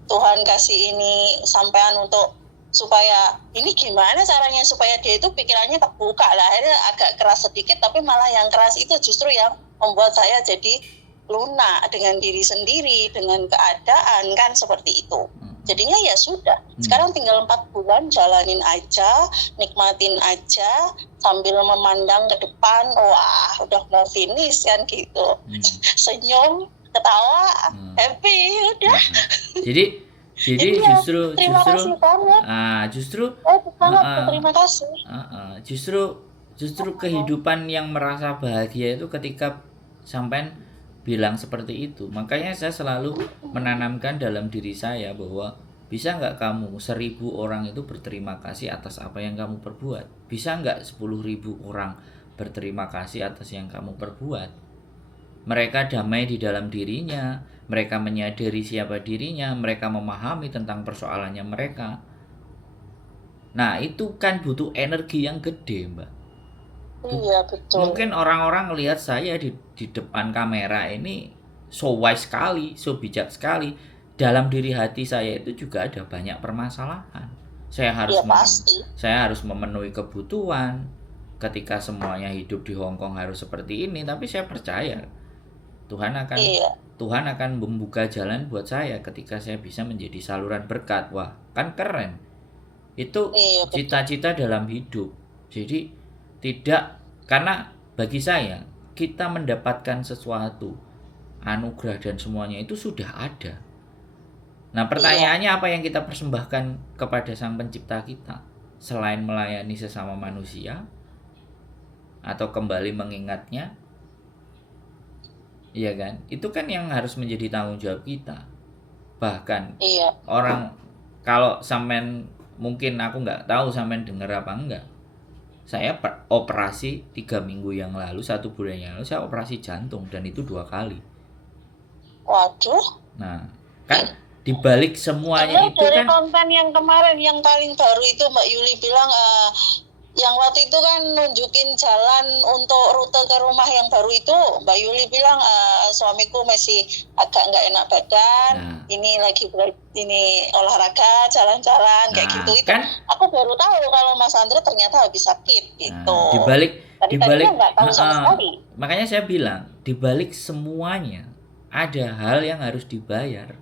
Tuhan kasih ini sampean untuk supaya ini gimana caranya supaya dia itu pikirannya terbuka lah. Akhirnya agak keras sedikit, tapi malah yang keras itu justru yang membuat saya jadi lunak dengan diri sendiri, dengan keadaan kan seperti itu. Jadinya ya sudah, sekarang tinggal 4 bulan jalanin aja, nikmatin aja sambil memandang ke depan. Wah udah mau finish kan gitu. Senyum, ketawa, happy udah. Jadi justru terima kasih banget. Terima kasih. Justru kehidupan yang merasa bahagia itu ketika sampean bilang seperti itu. Makanya saya selalu menanamkan dalam diri saya bahwa bisa nggak kamu 1000 orang itu berterima kasih atas apa yang kamu perbuat? Bisa nggak 10.000 orang berterima kasih atas yang kamu perbuat? Mereka damai di dalam dirinya, mereka menyadari siapa dirinya, mereka memahami tentang persoalannya mereka. Nah, itu kan butuh energi yang gede, Mbak. Iya, betul. Mungkin orang-orang melihat saya di depan kamera ini so wise sekali, so bijak sekali. Dalam diri hati saya itu juga ada banyak permasalahan. Saya harus memenuhi kebutuhan. Ketika semuanya hidup di Hong Kong harus seperti ini, tapi saya percaya Tuhan akan membuka jalan buat saya ketika saya bisa menjadi saluran berkat. Wah, kan keren. Itu cita-cita dalam hidup. Jadi karena bagi saya kita mendapatkan sesuatu, anugerah dan semuanya itu sudah ada. Nah, pertanyaannya apa yang kita persembahkan kepada Sang Pencipta kita selain melayani sesama manusia atau kembali mengingatnya? Iya kan? Itu kan yang harus menjadi tanggung jawab kita. Bahkan orang, kalau sampean, mungkin aku nggak tahu sampean dengar apa enggak. Saya operasi 3 minggu yang lalu, 1 bulan yang lalu saya operasi jantung dan itu 2 kali. Waduh. Nah, kan dibalik semuanya itu dari kan konten yang kemarin yang paling baru itu Mbak Yuli bilang yang waktu itu kan nunjukin jalan untuk rute ke rumah yang baru itu, Mbak Yuli bilang suamiku masih agak nggak enak badan, ini lagi ini olahraga, jalan-jalan kayak gitu. Itu kan aku baru tahu kalau Mas Andre ternyata habis sakit gitu. Dibalik nggak tahu sama sekali. Makanya saya bilang dibalik semuanya ada hal yang harus dibayar,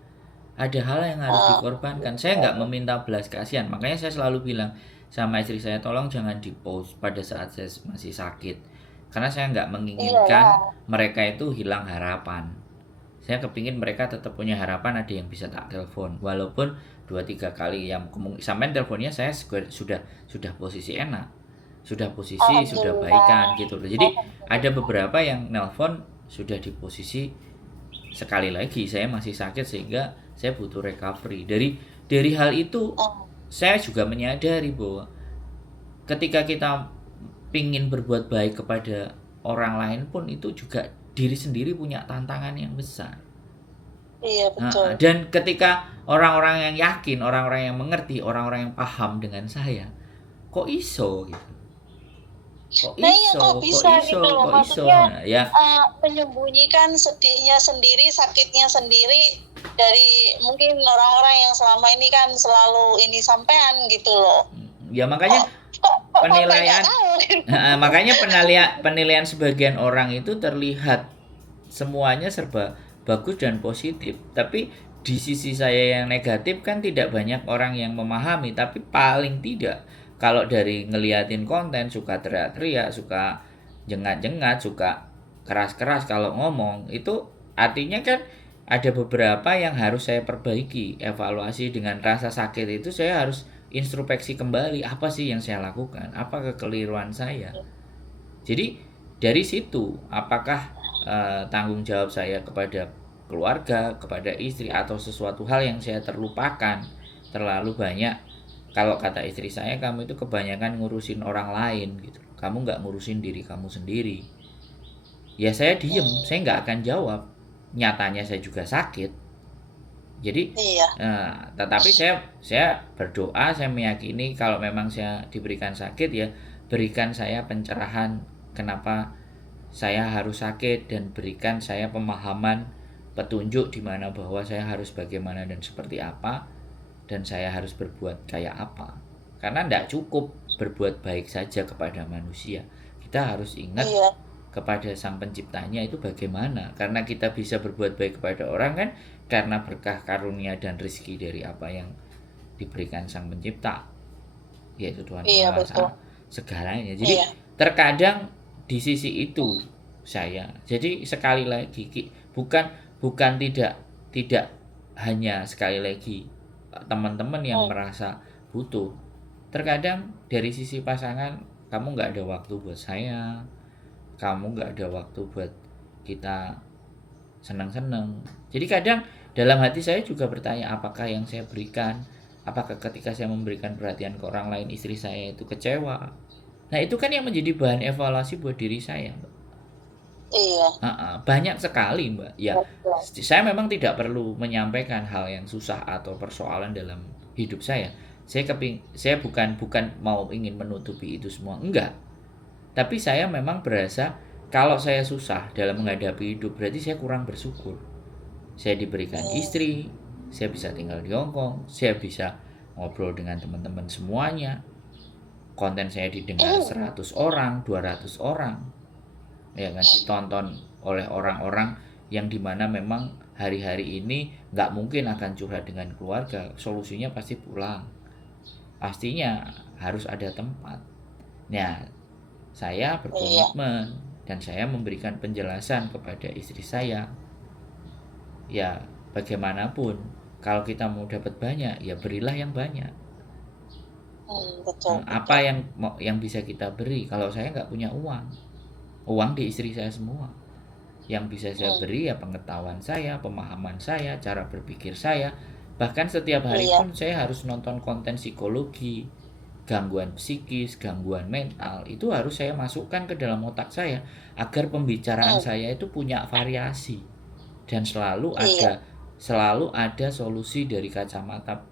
ada hal yang harus dikorbankan. Saya nggak meminta belas kasihan, makanya saya selalu bilang sama istri saya, tolong jangan di-post pada saat saya masih sakit, karena saya nggak menginginkan mereka itu hilang harapan. Saya kepingin mereka tetap punya harapan, ada yang bisa tak telepon walaupun 2-3 kali yang sampai teleponnya saya sudah posisi enak, sudah baikan gitu. Jadi ada beberapa yang nelpon sudah di posisi sekali lagi saya masih sakit sehingga saya butuh recovery. Dari hal itu saya juga menyadari bahwa ketika kita pingin berbuat baik kepada orang lain pun itu juga diri sendiri punya tantangan yang besar. Iya, betul. Dan ketika orang-orang yang yakin, orang-orang yang mengerti, orang-orang yang paham dengan saya, kok iso gitu. Kok bisa gitu loh. Maksudnya menyembunyikan sedihnya sendiri, sakitnya sendiri dari mungkin orang-orang yang selama ini kan selalu ini sampean gitu loh. Ya makanya penilaian makanya penilaian sebagian orang itu terlihat semuanya serba bagus dan positif, tapi di sisi saya yang negatif kan tidak banyak orang yang memahami. Tapi paling tidak kalau dari ngeliatin konten suka teriak-teriak, suka jengat-jengat, suka keras-keras kalau ngomong, itu artinya kan ada beberapa yang harus saya perbaiki. Evaluasi dengan rasa sakit itu saya harus introspeksi kembali, apa sih yang saya lakukan, apa kekeliruan saya. Jadi dari situ apakah tanggung jawab saya kepada keluarga, kepada istri, atau sesuatu hal yang saya terlupakan terlalu banyak. Kalau kata istri saya, kamu itu kebanyakan ngurusin orang lain gitu, kamu nggak ngurusin diri kamu sendiri. Ya saya diem, saya nggak akan jawab, nyatanya saya juga sakit. Jadi tetapi saya berdoa, saya meyakini kalau memang saya diberikan sakit, ya berikan saya pencerahan kenapa saya harus sakit, dan berikan saya pemahaman, petunjuk di mana bahwa saya harus bagaimana dan seperti apa, dan saya harus berbuat kayak apa. Karena tidak cukup berbuat baik saja kepada manusia, kita harus ingat kepada sang penciptanya itu bagaimana. Karena kita bisa berbuat baik kepada orang kan karena berkah karunia dan rezeki dari apa yang diberikan sang pencipta, yaitu Tuhan penguasa segalanya. Jadi terkadang di sisi itu saya, jadi sekali lagi bukan tidak hanya sekali lagi teman-teman yang merasa butuh. Terkadang dari sisi pasangan, kamu nggak ada waktu buat saya, kamu nggak ada waktu buat kita senang-senang. Jadi kadang dalam hati saya juga bertanya, apakah yang saya berikan, apakah ketika saya memberikan perhatian ke orang lain istri saya itu kecewa. Nah itu kan yang menjadi bahan evaluasi buat diri saya, Mbak. Banyak sekali, Mbak. Ya, saya memang tidak perlu menyampaikan hal yang susah atau persoalan dalam hidup saya. Saya bukan mau ingin menutupi itu semua, enggak. Tapi saya memang berasa kalau saya susah dalam menghadapi hidup, berarti saya kurang bersyukur. Saya diberikan istri, saya bisa tinggal di Hong Kong, saya bisa ngobrol dengan teman-teman semuanya. Konten saya didengar 100 orang, 200 orang. Ya kan, ditonton oleh orang-orang yang dimana memang hari-hari ini nggak mungkin akan curhat dengan keluarga. Solusinya pasti pulang. Pastinya harus ada tempat. Nah, saya berkomitmen dan saya memberikan penjelasan kepada istri saya. Ya, bagaimanapun kalau kita mau dapat banyak, ya berilah yang banyak. Apa yang bisa kita beri? Kalau saya nggak punya uang di istri saya semua. Yang bisa saya beri ya pengetahuan saya, pemahaman saya, cara berpikir saya. Bahkan setiap hari pun saya harus nonton konten psikologi, gangguan psikis, gangguan mental, itu harus saya masukkan ke dalam otak saya agar pembicaraan saya itu punya variasi dan selalu ada solusi dari kacamata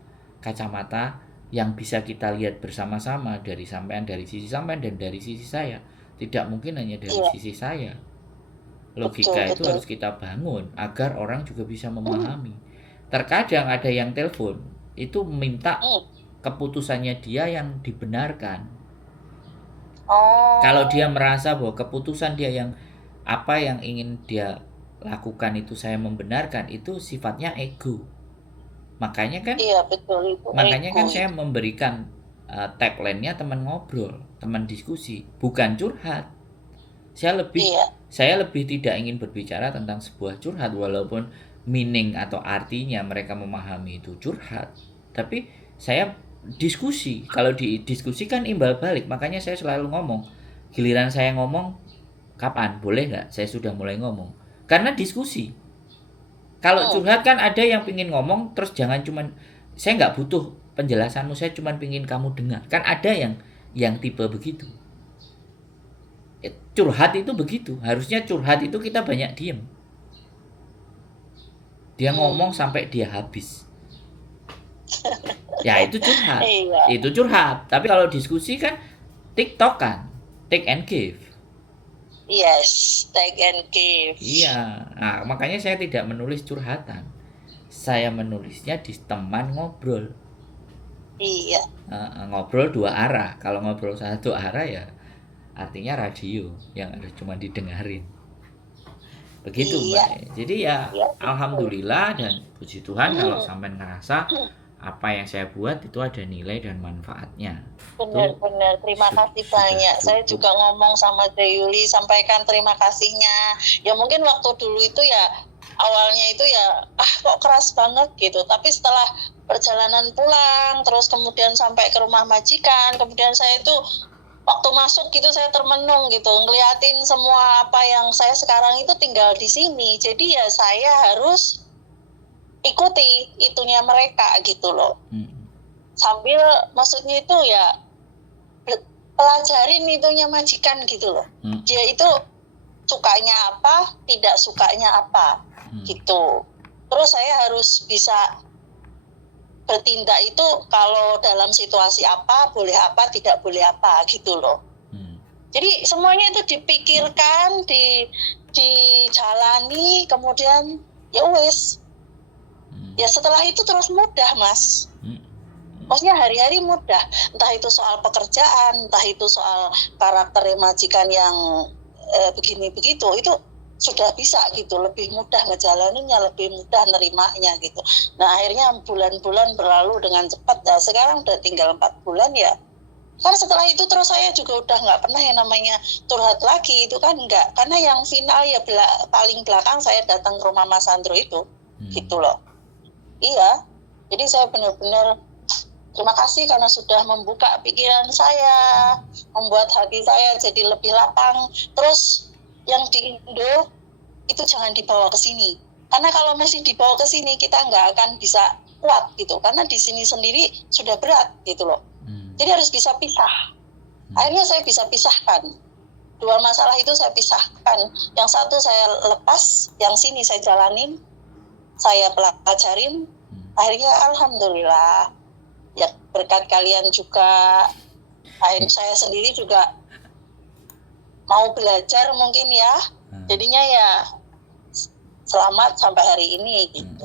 yang bisa kita lihat bersama-sama, dari sisi sampean dan dari sisi saya. Tidak mungkin hanya dari sisi saya. Logika itu harus kita bangun agar orang juga bisa memahami. Terkadang ada yang telepon itu minta keputusannya dia yang dibenarkan. Kalau dia merasa bahwa keputusan dia yang apa yang ingin dia lakukan itu saya membenarkan, itu sifatnya ego. Makanya kan kan saya memberikan tagline-nya teman ngobrol, teman diskusi, bukan curhat. Saya lebih tidak ingin berbicara tentang sebuah curhat, walaupun meaning atau artinya mereka memahami itu curhat. Tapi saya diskusi. Kalau didiskusikan imbal balik. Makanya saya selalu ngomong, giliran saya ngomong kapan? Boleh nggak? Saya sudah mulai ngomong. Karena diskusi. Kalau curhat kan ada yang pingin ngomong terus jangan cuman, saya nggak butuh penjelasanmu, saya cuman pingin kamu dengar. Kan ada yang tipe begitu. Curhat itu begitu. Harusnya curhat itu kita banyak diem. Dia ngomong sampai dia habis. Ya itu curhat. Itu curhat. Tapi kalau diskusi kan TikTok kan, take and give. Yes, take and give. Iya. Nah, makanya saya tidak menulis curhatan. Saya menulisnya di teman ngobrol. Iya. Ngobrol dua arah. Kalau ngobrol satu arah ya artinya radio yang harus cuma didengarin. Begitu Iya. Mbak. Jadi ya Iya, alhamdulillah dan puji Tuhan kalau sampai ngerasa apa yang saya buat itu ada nilai dan manfaatnya. Benar-benar terima kasih banyak. Saya juga ngomong sama Yuli, sampaikan terima kasihnya. Ya mungkin waktu dulu itu ya awalnya itu ya kok keras banget gitu. Tapi setelah perjalanan pulang, terus kemudian sampai ke rumah majikan, kemudian saya itu waktu masuk gitu saya termenung gitu, ngeliatin semua apa yang saya sekarang itu tinggal di sini. Jadi ya saya harus ikuti itunya mereka gitu loh. Sambil maksudnya itu ya pelajarin itunya majikan gitu loh. Dia itu sukanya apa, tidak sukanya apa gitu. Terus saya harus bisa bertindak itu kalau dalam situasi apa, boleh apa, tidak boleh apa gitu loh. Jadi semuanya itu dipikirkan, dijalani, kemudian ya wes. Ya setelah itu terus mudah, Mas. Maksudnya hari-hari mudah. Entah itu soal pekerjaan, entah itu soal karakter majikan yang begini begitu, itu sudah bisa gitu, lebih mudah ngejalaninnya, lebih mudah nerimanya gitu. Nah akhirnya bulan-bulan berlalu dengan cepat. Nah sekarang udah tinggal 4 bulan ya. Karena setelah itu terus saya juga udah nggak pernah yang namanya curhat lagi, itu kan nggak. Karena yang final ya paling belakang saya datang ke rumah Mas Andro itu, gitu loh. Iya, jadi saya benar-benar terima kasih karena sudah membuka pikiran saya, membuat hati saya jadi lebih lapang. Terus yang di Indo itu jangan dibawa ke sini. Karena kalau masih dibawa ke sini kita nggak akan bisa kuat gitu. Karena di sini sendiri sudah berat gitu loh. Jadi harus bisa pisah. Akhirnya saya bisa pisahkan. 2 masalah itu saya pisahkan. Yang satu saya lepas, yang sini saya jalanin, saya pelajarin. Akhirnya alhamdulillah. Ya berkat kalian juga, akhirnya saya sendiri juga mau belajar mungkin ya, jadinya ya selamat sampai hari ini gitu.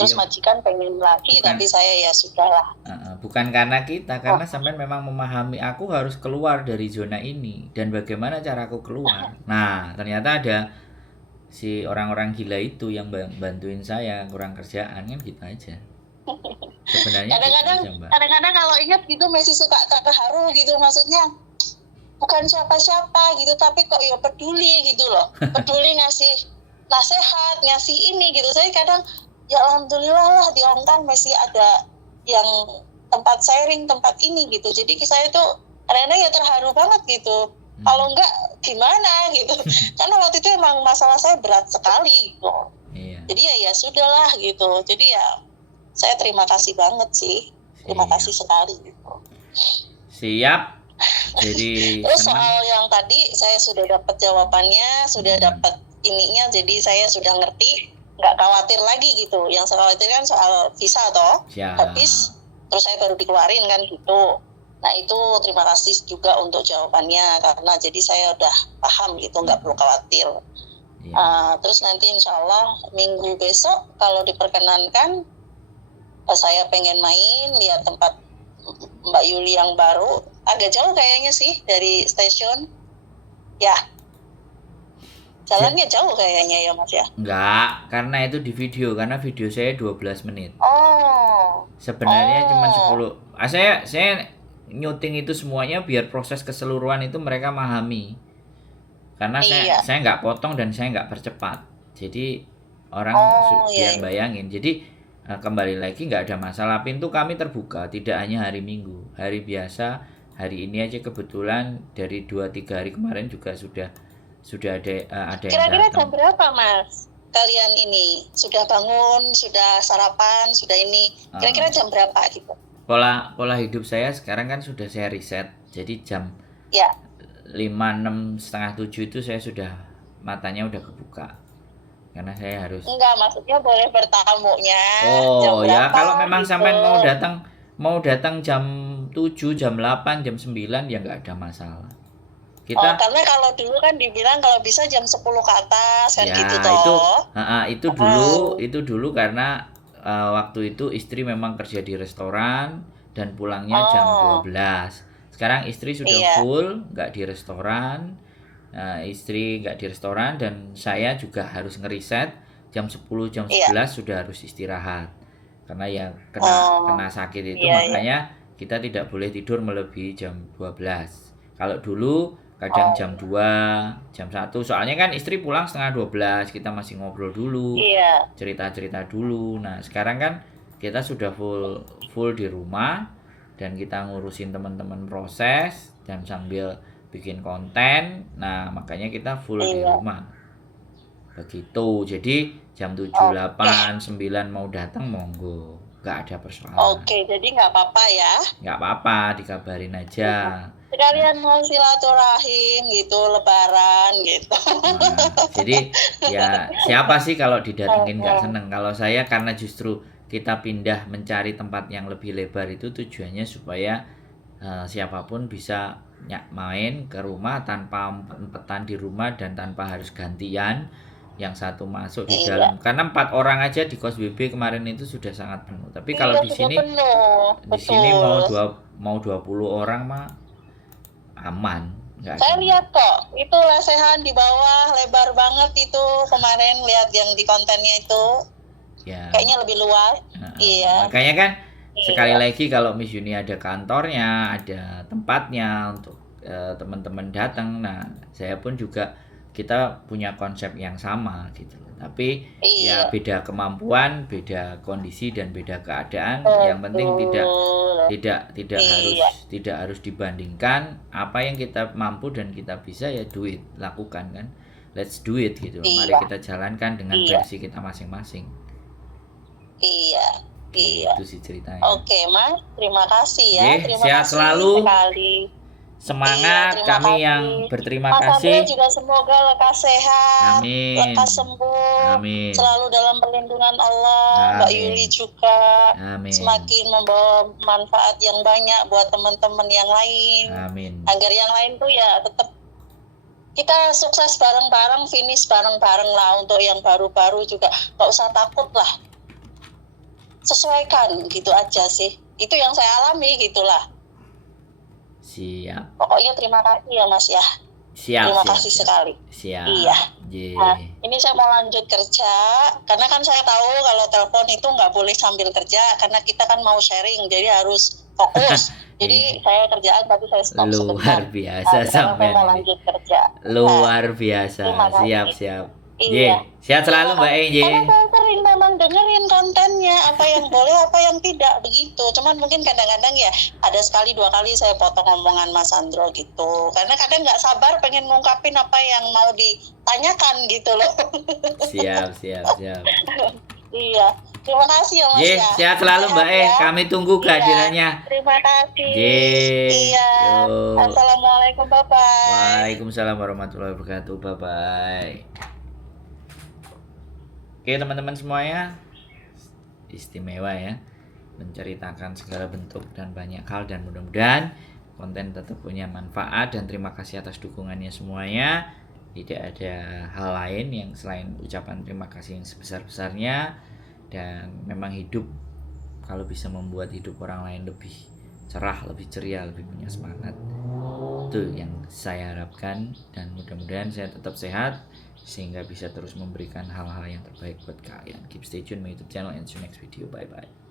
Terus majikan pengen lagi, tapi saya ya sudahlah. Bukan karena kita, karena sampai memang memahami aku harus keluar dari zona ini dan bagaimana cara aku keluar. Nah ternyata ada si orang-orang gila itu yang bantuin saya kurang kerjaan kan gitu aja. Sebenarnya kadang-kadang kalau ingat gitu masih suka terharu gitu, maksudnya bukan siapa-siapa gitu tapi kok ya peduli gitu loh, peduli ngasih nasihat, ngasih ini gitu. Saya kadang ya alhamdulillah lah di Hong Kong masih ada yang tempat sharing, tempat ini gitu. Jadi saya tuh kadang-kadang ya terharu banget gitu. Kalau enggak gimana gitu. Karena waktu itu emang masalah saya berat sekali gitu. Jadi ya sudahlah gitu. Jadi ya saya terima kasih banget sih. Terima kasih sekali gitu. Siap. Jadi terus soal yang tadi saya sudah dapat jawabannya, sudah dapat ininya, jadi saya sudah ngerti, nggak khawatir lagi gitu. Yang saya khawatirkan soal visa toh, habis terus saya baru dikeluarin kan gitu. Nah itu terima kasih juga untuk jawabannya, karena jadi saya udah paham gitu, nggak perlu khawatir. Terus nanti insya Allah minggu besok kalau diperkenankan, saya pengen main lihat tempat Mbak Yuli yang baru. Agak jauh kayaknya sih dari stasiun. Ya. Jalannya jauh kayaknya ya Mas ya? Enggak, karena itu di video. Karena video saya 12 menit. Oh. Sebenarnya cuma 10. Saya nyuting itu semuanya biar proses keseluruhan itu mereka memahami. Karena saya nggak potong dan saya nggak percepat. Jadi orang biar bayangin. Jadi kembali lagi nggak ada masalah, pintu kami terbuka, tidak hanya hari Minggu, hari biasa, hari ini aja kebetulan dari 2-3 hari kemarin juga sudah ada yang kira-kira jam berapa Mas kalian ini sudah bangun, sudah sarapan, sudah ini, kira-kira jam berapa gitu? Pola hidup saya sekarang kan sudah saya riset, jadi jam 5, 6, setengah 7 itu saya sudah matanya udah kebuka. Karena saya harus maksudnya boleh bertamunya jam berapa, ya kalau memang gitu. Sampai mau datang jam 7, jam 8, jam 9 ya nggak ada masalah. Karena kalau dulu kan dibilang kalau bisa jam 10 ke atas kan ya, gitu toh. Itu dulu karena waktu itu istri memang kerja di restoran, dan pulangnya jam 12. Sekarang istri sudah full, nggak di restoran. Istri nggak di restoran dan saya juga harus ngeriset jam 10, jam 11 sudah harus istirahat. Karena ya kena sakit itu, makanya kita tidak boleh tidur melebihi jam 12. Kalau dulu kadang jam 2, jam 1. Soalnya kan istri pulang setengah 12, kita masih ngobrol dulu, cerita-cerita dulu. Nah, sekarang kan kita sudah full di rumah dan kita ngurusin teman-teman proses dan sambil bikin konten. Nah, makanya kita full di rumah. Begitu. Jadi jam 7, 8, 9 mau datang monggo. Nggak ada persoalan. Oke, jadi nggak apa-apa ya? Nggak apa-apa, dikabarin aja. Sekalian mau silaturahim gitu, lebaran gitu. Nah, jadi ya siapa sih kalau didatengin nggak seneng? Kalau saya karena justru kita pindah mencari tempat yang lebih lebar itu tujuannya supaya siapapun bisa main ke rumah tanpa empetan di rumah dan tanpa harus gantian. Yang satu masuk di dalam, karena 4 orang aja di kos BB kemarin itu sudah sangat penuh. Tapi kalau di sini mau 20 orang mah aman. Saya lihat kok, itu lesehan di bawah lebar banget itu kemarin, lihat yang di kontennya itu. Ya. Kayaknya lebih luas. Iya. Makanya kan sekali lagi kalau Miss Yuni ada kantornya, ada tempatnya untuk teman-teman datang. Nah, saya pun juga kita punya konsep yang sama gitu. Tapi ya beda kemampuan, beda kondisi dan beda keadaan. Yang penting tidak harus dibandingkan. Apa yang kita mampu dan kita bisa ya do it, lakukan kan. Let's do it gitu. Mari kita jalankan dengan versi kita masing-masing. Iya. Itu sih ceritanya. Oke, Mas. Terima kasih ya. Terima sehat kasih selalu. Sekali. Semangat kami yang berterima kasih. Mas juga semoga lekas sehat, lekas sembuh, selalu dalam perlindungan Allah. Mbak Yuli juga semakin membawa manfaat yang banyak buat teman-teman yang lain. Agar yang lain tuh ya tetap kita sukses bareng-bareng, finish bareng-bareng lah. Untuk yang baru-baru juga nggak usah takut lah. Sesuaikan gitu aja sih. Itu yang saya alami gitulah. Siap. Pokoknya terima kasih ya Mas ya. Terima kasih sekali. Siap. Iya. Nah, ini saya mau lanjut kerja karena kan saya tahu kalau telepon itu nggak boleh sambil kerja karena kita kan mau sharing jadi harus fokus. Jadi saya kerjaan tapi saya stop sebentar. Luar biasa sampai mau lanjut kerja. Luar biasa. Siap. Iya. Sehat selalu Mbak Enje. Karena saya sering memang dengerin kontennya, apa yang boleh, apa yang tidak, begitu. Cuman mungkin kadang-kadang ya ada sekali 2 kali saya potong omongan Mas Andro gitu. Karena kadang nggak sabar pengen ngungkapin apa yang mau ditanyakan gitu loh. Siap. Iya. Terima kasih ya Mas ya. Sehat selalu Mbak E. Kami tunggu kehadirannya. Terima kasih. Iya. Assalamualaikum, bye-bye. Waalaikumsalam warahmatullahi wabarakatuh. Bye-bye. Oke teman-teman semuanya, istimewa ya, menceritakan segala bentuk dan banyak hal, dan mudah-mudahan konten tetap punya manfaat, dan terima kasih atas dukungannya semuanya. Tidak ada hal lain yang selain ucapan terima kasih yang sebesar-besarnya, dan memang hidup kalau bisa membuat hidup orang lain lebih cerah, lebih ceria, lebih punya semangat, itu yang saya harapkan, dan mudah-mudahan saya tetap sehat sehingga bisa terus memberikan hal-hal yang terbaik buat kalian. Keep stay tune my YouTube channel and see you next video. Bye bye.